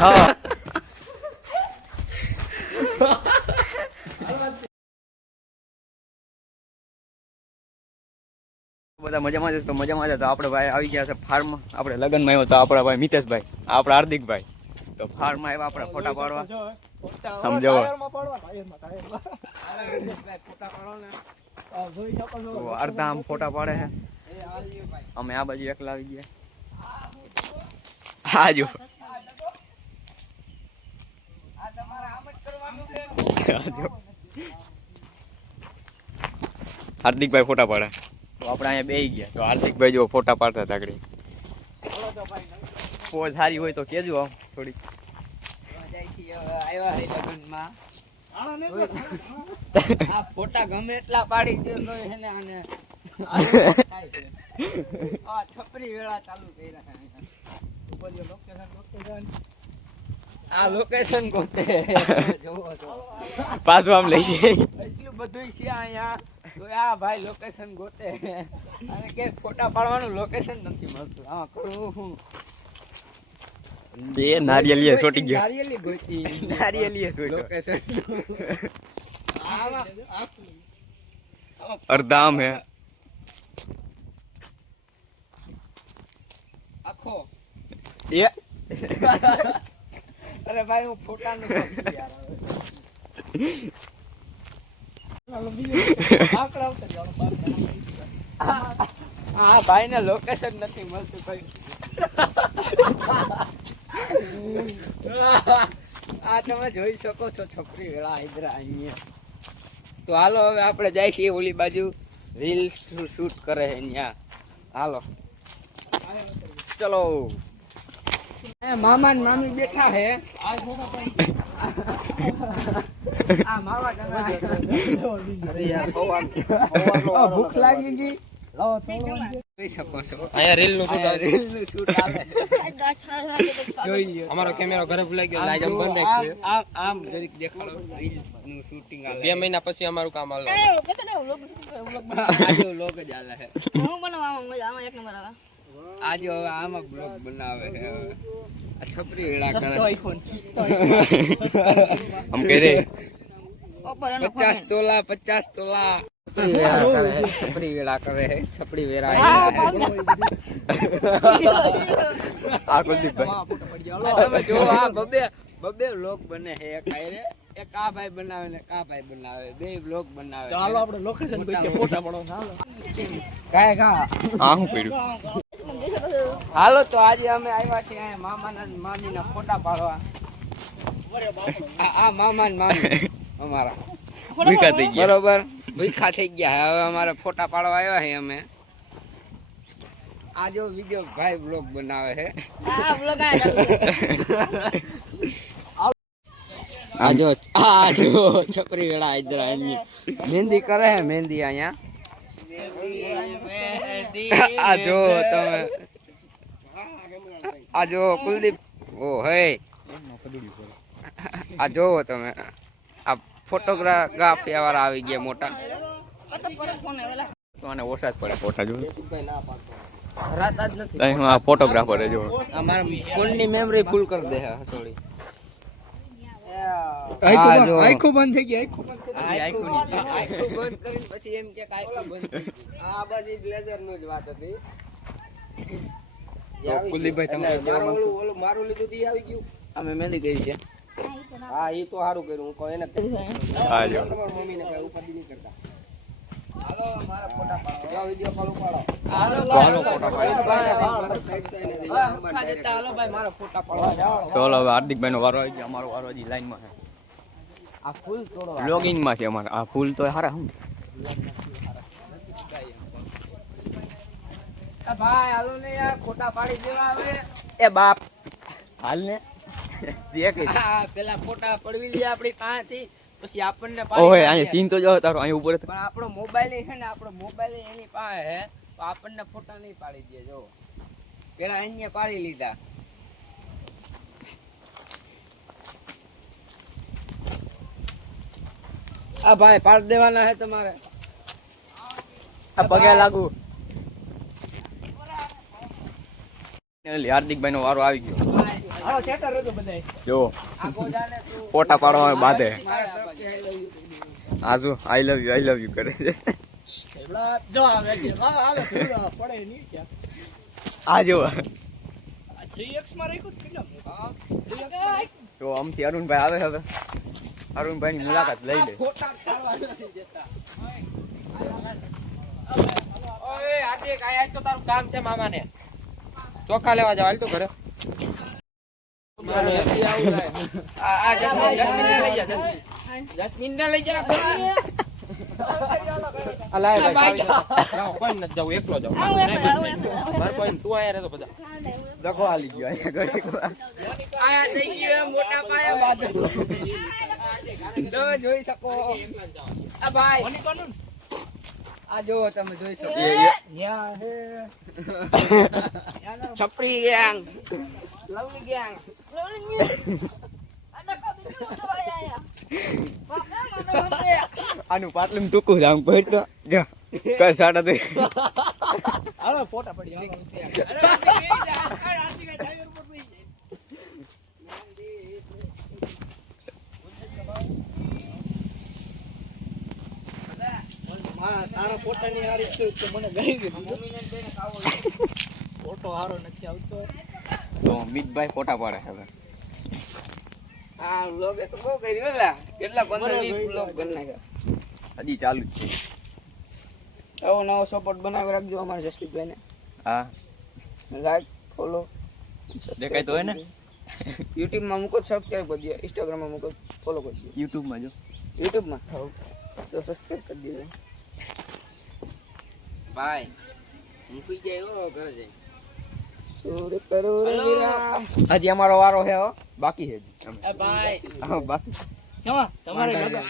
હા બધા મજામાં છે. તો મજામાં છે. તો આપણે ભાઈ આવી ગયા છે ફાર્મ. આપણે લગ્નમાં આવ્યો તો આપણા ભાઈ મિતેશભાઈ, આપણા હાર્દિકભાઈ. તો ફાર્મ આવ્યા આપણે ફોટા પાડવા. સમજાવો તો અડધા આમ ફોટા પાડે છે. અમે આ બાજુ એકલા આવી ગયા. હા જો હાર્દિકભાઈ ફોટા પાડે. તો આપણે અહીંયા બેસી ગયા. તો હાર્દિકભાઈ જો ફોટા પાડતા હતા. આગળ પોઝ સારી હોય તો કેજો આમ થોડી. આ ફોટા ગમે એટલા પાડી દે તો એને આને આ છપરી વેળા ચાલુ કર્યા. આ લોકેશન ગોતે જોવો તો પાછું આમ લઈ જઈએ. એટલું બધું છે અહીંયા. તો આ ભાઈ લોકેશન ગોતે અને કે ફોટા પાડવાનું લોકેશન નથી મળતું. હા કરું હું બે નારિયેલીએ છોટી ગયો. નારિયેલી ગોતી નારિયેલીએ છોટ્યો. લોકેશન અડધા આમ હે આખો એ અરે ભાઈ હું ફોટા નું યાર હા ભાઈ ને લોકેશન નથી મળતું કઈ. આ તમે જોઈ શકો છો છપરી વેળા હૈદરા અહીંયા. તો હાલો હવે આપણે જાય છીએ ઓલી બાજુ રીલ શૂટ કરે છે ત્યાં. હાલો ચલો. મામા ને મામી બેઠા હે. આ મામા ભૂખ લાગી ગઈ. જોઈ શકો છો અહીંયા રીલ નું શૂટ આવે. જોઈએ અમારો કેમેરો ઘરે ભૂલાઈ ગયો લાઈટ આમ બંધ રાખી. આમ જરીક દેખાડો રીલ નું શૂટિંગ હાલે. 2 મહિના પછી અમારું કામ હાલો. આજે વ્લોગ જ હાલે છે. આજે હવે આમાં બ્લોગ બનાવે છે. આ છપરી વેળા કરે. આમ કહી રે 50 તોલા 50 તોલા છપરી વેળા કરે છે. છપરી વેળા આ કુલદીપભાઈ તમે જો આ બબે વ્લોગ બને છે. એક આયરે એક આ ભાઈ બનાવે ને કા ભાઈ બનાવે. બે વ્લોગ બનાવે. ચાલો આપણે લોકેશન કોઈ કે ફોટા પાડો. ચાલો કાય કા આ શું કર્યું. હાલો તો આજે અમે આવ્યા છીએ અહીંયા મામાના મામીના ફોટા પાડવા. આ મામા ને મામી અમારા ભૂખા થઈ ગયા. બરોબર ભૂખા થઈ ગયા. હવે અમારે ફોટા પાડવા આવ્યા છે અમે. આ જો વિડિયો ભાઈ બ્લોગ બનાવે છે. આ જો છપરી વેળા હૈદરા મહેંદી કરે છે. મહેંદી અહીંયા આ જો તમે આ જો કુલદીપ. ઓ હે આ જો તમે આ ફોટોગ્રાફી વાળા આવી ગયા મોટા. તો આને ઓછા જ પડે ફોટા જો. હરાતા જ નથી. હું આ ફોટોગ્રાફર જો. અમારા ફોનની મેમરી ફૂલ કરી દે સોરી. આંખો બંધ થઈ ગઈ. આંખો બંધ કરીને પછી એમ કે આંખો બંધ થઈ ગઈ. આ બધી બ્લેઝર નું જ વાત હતી. કુલદીપભાઈ તમે મારું લીધું તી આવી ગયું. અમે મેલી ગઈ છે. હા એ તો સારું કર્યું. હું કહું એને હા જો તમારા મમ્મીને કઈ ઉપાધિ નહીં કરતા. હાલો મારા ફોટા પાડો. જો વિડિયો કોલ ઉપાડો. હાલો ફોટા પાડી. હાલો ભાઈ મારા ફોટા પાડવા જાઓ. ચલો હવે હાર્દિકભાઈ નો વારો આવી ગયો. અમારો વારો હજી લાઈનમાં છે. આ ફૂલ તોડો. બ્લોગિંગમાં છે અમારે. આ ફૂલ તો હારા હું ભાઈ હાલો ને યાર ફોટા પાડી દેવા હવે. એ બાપ હાલ ને દેખ. પેલા ફોટા પડવી દે આપણી પાસેથી પછી આપણને ઓહે અહીંયા સીન તો જો તારો અહીં ઉપર પણ આપણો મોબાઈલ છે ને આપણો મોબાઈલ એની પાસે છે તો આપણને ફોટા નહીં પાડી દે. જો પેલા અહીંયા પાડી લીધા. આ ભાઈ પાડી દેવાના છે તમારે. આ પગે લાગુ. હાર્દિકભાઈ નો વારો આવી ગયો. જો ફોટા પાડવા બાંધે આજુ આઈ લવ યુ કરે છે આ જો તો આમથી અરુણભાઈ આવે હવે અરુણભાઈ ની મુલાકાત લઈ લે કામ છે મામાને ચોખા લેવા જાવ હાલ તો ઘરે એકલો જાવ તું આયા રહેતો બધા લખો હાલી ગયો અહીંયા ઘડી તમે જોઈ શકો આ ભાઈ આ જો તમે જોઈ શકો છપરી ગેંગ લવલી ગેંગ આનું પાટલું ટૂંકું જામ પડ તો જા કર સાડા દે તારા પોતાની આ રીત મને ગઈ ગઈ ફોટો હારો નથી આવતો તો મિતભાઈ ફોટા પાડે હવે હા લોગ તો બહુ કર્યો લા કેટલા 15-20 લોગ કરી નાખ્યા હજી ચાલુ જ છે આવો નવો સપોર્ટ બનાવી રાખજો અમારા જસપ્રીતભાઈ ને હા લાઈક ફોલો દેખાય તો હોય ને YouTube માં મૂકો સબસ્ક્રાઇબ કરી દો Instagram માં મૂકો ફોલો કરી દો YouTube માં જો YouTube માં તો સબસ્ક્રાઇબ કરી દેજો ભાઈ હું પી જાય હો ઘરે જઈ સૂર્ય કરો વિરામ હજી અમારો વારો છે હો બાકી છે હજી એ ભાઈ હા બાકી કેવા તમારે લગા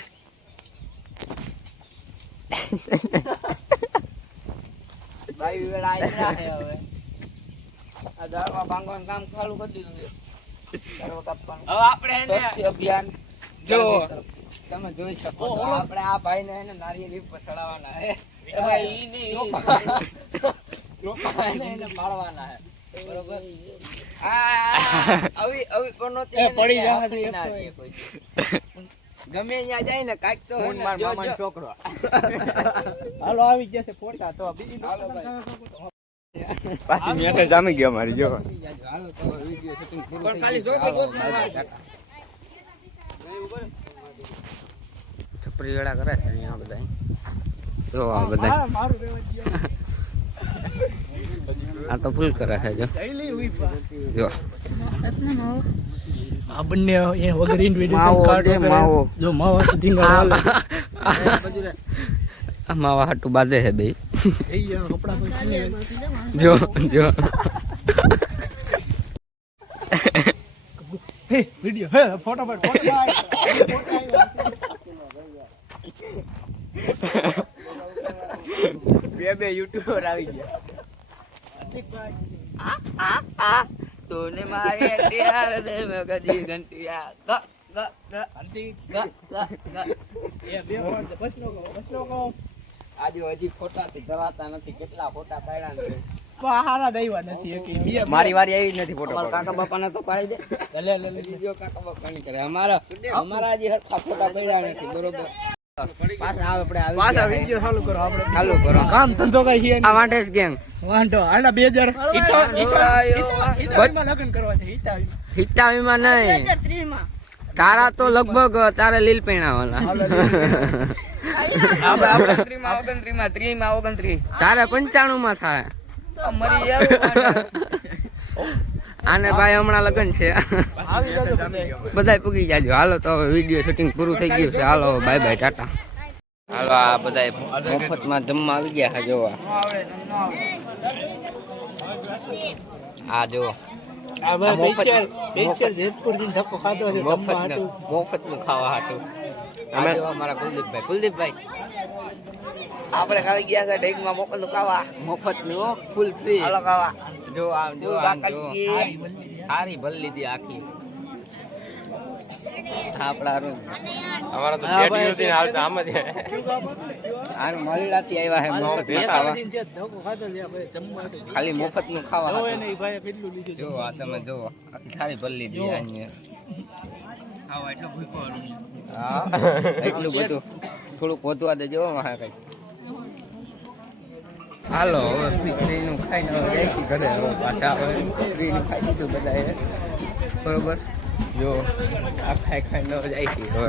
ભાઈ વેળા આયરા છે હવે આ દાળવા ભાંગવાનું કામ ચાલુ કરી દીધું છે દાળવા કાપવાનું હવે આપણે સ્વચ્છ અભિયાન જો તમે જોઈ શકો છો આપણે આ ભાઈને એને નારિયેળ લીપ પર ચડાવવાના છે એ ભાઈ ઈ નહીં રોપાઈને એને પાડવાના છે બરોબર આવી પનોતી પડી જાય ગમે ત્યાં જાય ને કાઈક તો ફોન માર મામાનો છોકરો હાલો આવી ગયા છે ફોટા તો બીજી હાલો ભાઈ પાછી મેટર જામી ગયો મારી જો હાલો તો વિડિયો શૂટિંગ પૂરું થઈ ગયું ખાલી જોક મારવા છપરી વેળા કરે છે અહીંયા બધા જો આ બધા મારું રેવા ગયો આ તો ફૂલ કરે છે જો જો આ બંને એ વગર માવો દે માવો જો માવો ઢીંગા આ માવા હાટુ બાંધે છે બે એ કપડા પર છે જો જો હે વિડિયો હે ફોટો પર બે યુટ્યુબર આવી ગયા તોને મારે યાર દે મે કદી ઘંટિયા ગ ગ ગ ગ ગ ગ એ બે બસનો કહો આજે હજી ફોટા થી ધરાતા નથી કેટલા ફોટા પાડ્યા ને હારા દઈવા નથી એક મારી વારી આવી જ નથી ફોટો અમારા કાકા બાપાને તો પાડી દે લે બીજો કાકા બાપા ની કરે અમારા જે હરખા ફોટા પડ્યા નથી બરોબર પાછા આપણે આવી પાછા વિડિયો ચાલુ કરો આપણે ચાલુ કરો કામ ધંધો કઈ છે આ વાંઢેસ ગેંગ વાંધો આલા 2000 માં લગન કરવા છે હિતાવીમાં નહીં તારા તો લગભગ તારે લીલ પૈણાવાના આપણે 29 માં 29 તારે 95 માં થાય મરી જાવ આને ભાઈ હમણાં લગન છે બધાય પૂગી જાજો હાલો તો હવે વિડિયો શૂટિંગ પૂરું થઈ ગયું છે હાલો બાય બાય ટાટા હાલો આ બધાય મફતમાં જમવા આવી ગયા છે જોવા આ જો આ ભાઈ સ્પેશિયલ જેતપુર થી ધક્કો ખાધો છે જમવા હાટુ મફત નું ખાવા હાટુ અમે અમારા કુલદીપભાઈ આપણે ખાલી ગયા છે ઢેગમાં મફત નું ખાવા મફત નું ફૂલ ફ્રી હાલો ખાવા જો આમ જો આમ જો હારી ભલ લીધી આખી આપડા અમારા તો બેટ યુઝ હાલતા આમ જ આ મલીડાથી આવ્યા હે મફત ખાવા છે ધક્કો ખાતો છે ભાઈ જમવા ખાલી મફત નું ખાવા જો એને ઈ ભાઈએ કેટલું લીધું જો આ તમે જો આખી થાળી ભરી લીધી આની આવા એટલો ભૂખો હા એટલું બધું થોડુંક વધવા દેજો વાહ કઈ હાલો હવે ફ્રીનું ખાઈને હવે જઈશું ઘરે હવે પાછા હવે ફ્રીનું ખાઈ દીધું બધાએ બરોબર જો આ ખાઈને હવે જઈશું હવે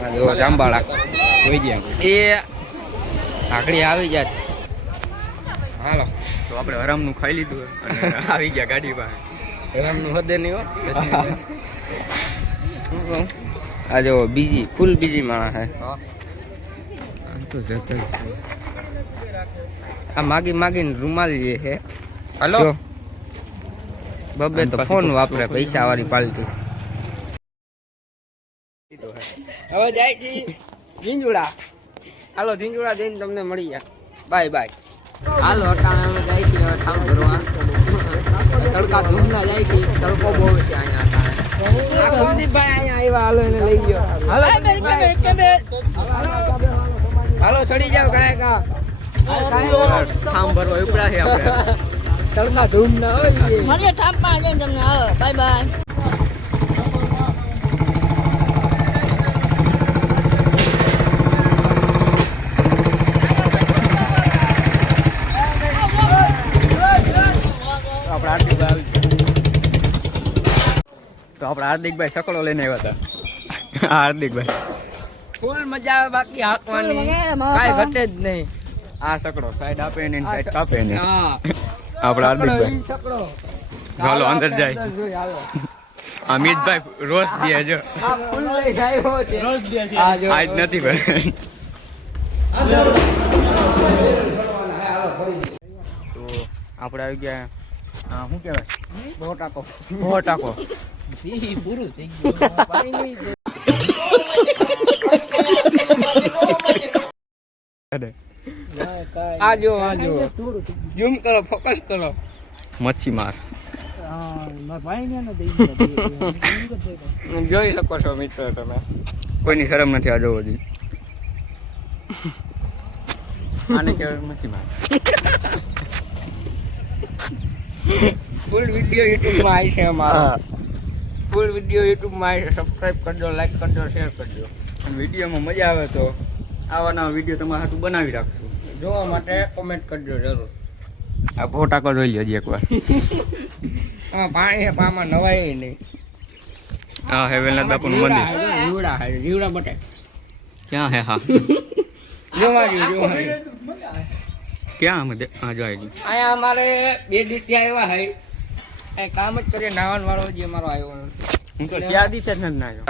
આ જો જાંબાળા જોઈ ગયા એ આકડી આવી જાત હાલો તો આપણે હરામનું ખાઈ લીધું અને આવી ગયા ગાડી પાસે રામનું હદે નહીં હો શું કહું આ જો બીજી ફૂલ બીજી માણસ હે તો જતો આ માગી માગીને રૂમાલ લે છે હલો બબે તો ફોન વાપરે પૈસા વાળી પાલતું હવે જાય છે ઝીંઝુડા હાલો ઝીંઝુડા જઈને તમને મળી ગયા બાય બાય હાલો અટાણે અમે જાય છે હવે ઠામ ભરવા તડકા ધૂમના જાય છે તડકો બહુ છે અહીંયા કુલદીપભાઈ અહીંયા આવ્યા હાલો એને લઈ ગયો હાલો હાલો સડી જાવ કાંઈ ઠામ ભરવા ઉપડા છે આપણે તડકા ધૂમના હોય મળીએ ઠાપા જઈને તમને હાલો બાય બાય તો આપણે હાર્દિકભાઈ સકડો લઈને આવ્યા હતા હાર્દિકભાઈ ફૂલ મજા આવે બાકી હાંકવાની કાંઈ ઘટે જ નહીં આ સકડો સાઈડ આપે ને સાઈડ કાપે ને હા આપણે હાર્દિકભાઈ સકડો ચાલો અંદર જાય અમિતભાઈ રોજ દે જો આ ફૂલ લઈ જાય છે રોજ દે છે આ જો આજ નથી ભાઈ તો આપણે આવી ગયા હા શું કહેવાય બહુ ટાકો બહુ ટાકો પૂરું થઈ ગયું પાણી નહીં આ જો ઝૂમ કરો ફોકસ કરો મચ્છીમાર જોઈ શકો છો મિત્રો તમે કોઈની શરમ નથી આ જોવો જોઈએ આને કહેવાય મચ્છીમાર ફૂલ વિડીયો યુટ્યુબમાં આવી છે અમારો ફૂલ વિડીયો યુટ્યુબમાં આવી છે સબસ્ક્રાઇબ કરજો લાઈક કરજો શેર કરજો વિડીયોમાં મજા આવે તો આવા નવા વિડીયો તમારા હાટું બનાવી રાખશું જોવા માટે કોમેન્ટ કરજો જરૂર આ ફોટાકો જોઈ લ્યો હજી એકવાર હા પાણી છે પામાં નવાય નહીં હા હેવેલનાથ બાપુનું મંદિર જીવડા બટે ક્યાં હે હા જોવા જેવું ક્યાં અમે હા જો આવી અહીંયા અમારે બે દી ત્યાં આવ્યા હે એ કામ જ કરીએ નાવાન વાળો જે અમારો આવ્યો નથી હું તો સ્યાદી છે જ નથી નાયો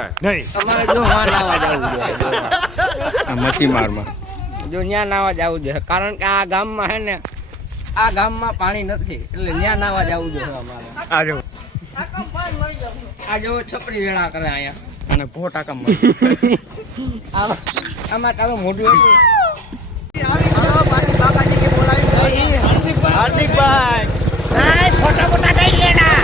અમારે જો ત્યાં નાવા જવું જોઈએ આ મચ્છીમારમાં જો ત્યાં નાવા જવું જોઈએ કારણ કે આ ગામમાં હે ને આ ગામમાં પાણી નથી એટલે ત્યાં નાવા જવું જોઈએ અમારે આ જો આ જો છપરી વેળા કરે અહીંયા અને ફોટાકામાં આમાં તારું મોઢું હતું હાર્દિકભાઈ ફોટા ફોટા કઈ લેના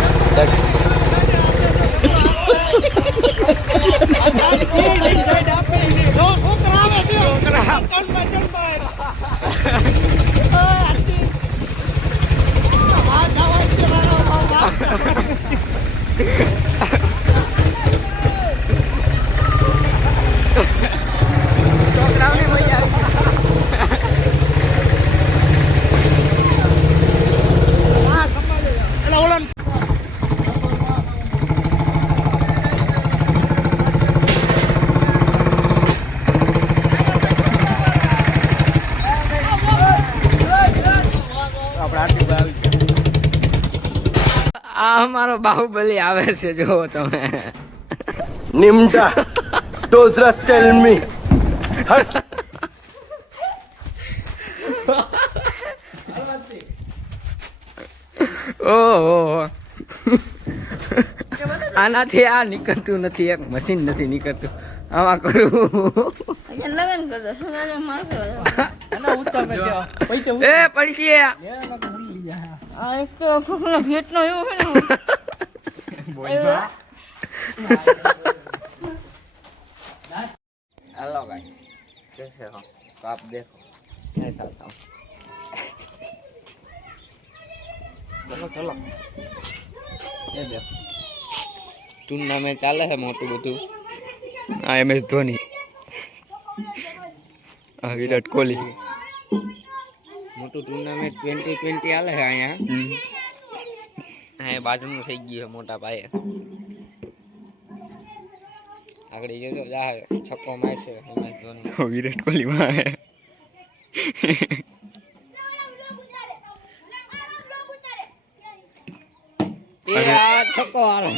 આ અમારો બાહુબલી આવે છે જો તમે Nimda, those rust tell me. ઓહો આનાથી આ નીકળતું નથી એક મશીન નથી નીકળતું આમાં કરું લગન કરતો માર એ પડશે આ એક તો ભેટનો એવો છે ને हेलो गाइस कैसे हो तो आप देखो ऐसा था चलो चलो ये देखो टूर्नामेंट ચાલે છે મોટું બધું આ MS ધોની આ વિરાટ કોહલી મોટું ટુર્નામેન્ટ 2020 હાલે છે અહીંયા આ બાજુનું થઈ ગયું છે મોટા પાયે આગળ જોજો જા છક્કો મારશે MS ધોની વિરાટ કોહલી માં એ આ છક્કો હાલો